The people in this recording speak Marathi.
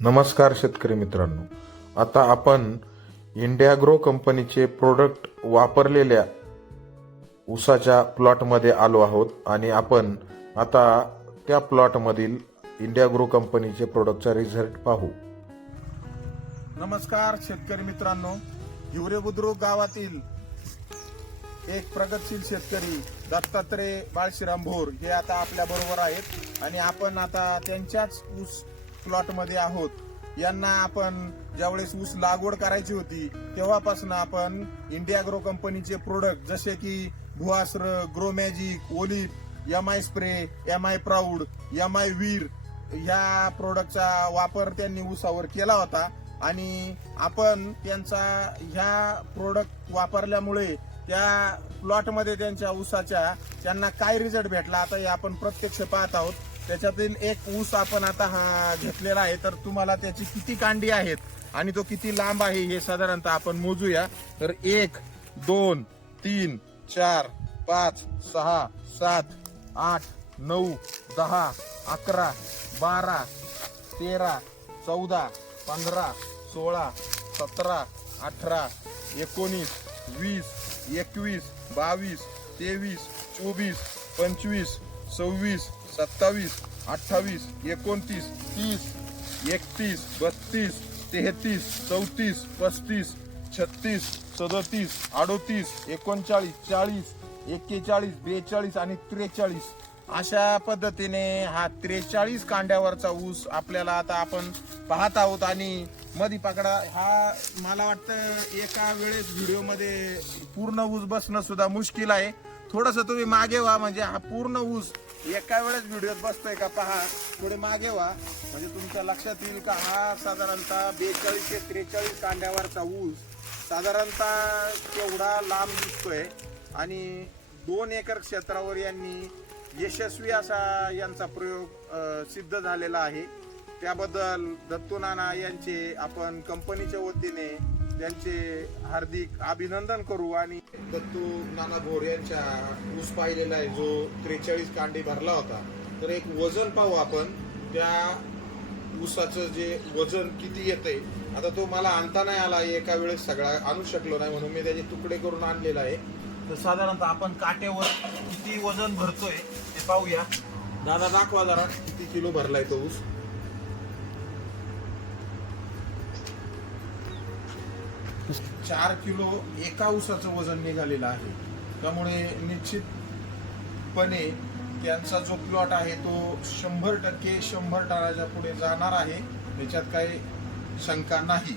नमस्कार शेतकरी मित्रांनो, आता आपण इंडियाग्रो कंपनीचे प्रोडक्ट वापरलेल्या ऊसाच्या प्लॉटमध्ये आलो आहोत आणि आपण आता त्या प्लॉटमधील इंडियाग्रो कंपनीचे प्रोडक्टचा रिझल्ट पाहू. नमस्कार शेतकरी मित्रांनो, हिवरे बुद्रुक गावातील एक प्रगतशील शेतकरी दत्तात्रय बाळशिराम भोर हे आता आपल्या बरोबर आहेत आणि आपण आता त्यांच्याच ऊस प्लॉट मध्ये आहोत. यांना आपण ज्यावेळेस ऊस लागवड करायची होती तेव्हापासून आपण इंडियाग्रो कंपनीचे प्रोडक्ट जसे की Bhuastra, grow magic, Olip, MI spray, MI proud, MI Veer या प्रोडक्टचा वापर त्यांनी ऊसावर केला होता आणि आपण त्यांचा ह्या प्रोडक्ट वापरल्यामुळे त्या प्लॉटमध्ये त्यांच्या ऊसाच्या त्यांना काय रिझल्ट भेटला आता हे आपण प्रत्यक्ष पाहत आहोत. त्याच्यातील एक ऊस आपण आता हा घेतलेला आहे, तर तुम्हाला त्याची किती कांडी आहेत आणि तो किती लांब आहे हे साधारणतः आपण मोजूया. तर 1, 2, 3, 4, 5, 6, 7, 8, 9, 10, 11, 12, 13, 14, 15, 16, 17, 18, 19, 20, 21, 22, 23, 24, 25, 26, 27, 28, 29, 30, 31, 32, 33, 34, 35, 36, 37, 38, 39, 40, 41, 42 आणि 43 अशा पद्धतीने हा 43 कांड्यावरचा ऊस आपल्याला आता आपण पाहत आहोत. आणि मधी पकडा हा मला वाटतं एका वेळेस व्हिडिओ मध्ये पूर्ण ऊस बसणं सुद्धा मुश्किल आहे. थोडस तुम्ही मागे व्हा, म्हणजे हा पूर्ण ऊस एका वेळेस व्हिडिओत बसतोय का पहा. थोडे मागे व्हा म्हणजे तुमच्या लक्षात येईल का हा साधारणतः 42 ते 43 कांड्यावरचा ऊस साधारणतः केवढा लांब दिसतोय आणि 2 एकर क्षेत्रावर यांनी यशस्वी असा यांचा प्रयोग सिद्ध झालेला आहे. त्याबद्दल दत्तू नाना यांचे आपण कंपनीच्या वतीने त्यांचे हार्दिक अभिनंदन करू. आणि दत्तू नाना भोर यांच्या ऊस पाहिलेला आहे जो 43 कांडी भरला होता. तर एक वजन पाहू आपण त्या ऊसाचं जे वजन किती येतंय. आता तो मला आणता नाही आला, एका वेळेस सगळा आणू शकलो नाही म्हणून मी त्याचे तुकडे करून आणलेला आहे. तर साधारणतः आपण काट्यावर किती वजन भरतोय ते पाहूया. दादा दाखवा जरा किती किलो भरलाय तो ऊस. 4 किलो एका ऊसाचं वजन निघालेलं आहे. त्यामुळे निश्चितपणे त्यांचा जो प्लॉट आहे तो 100% 100 टनाच्या पुढे जाणार आहे, याच्यात काही शंका नाही.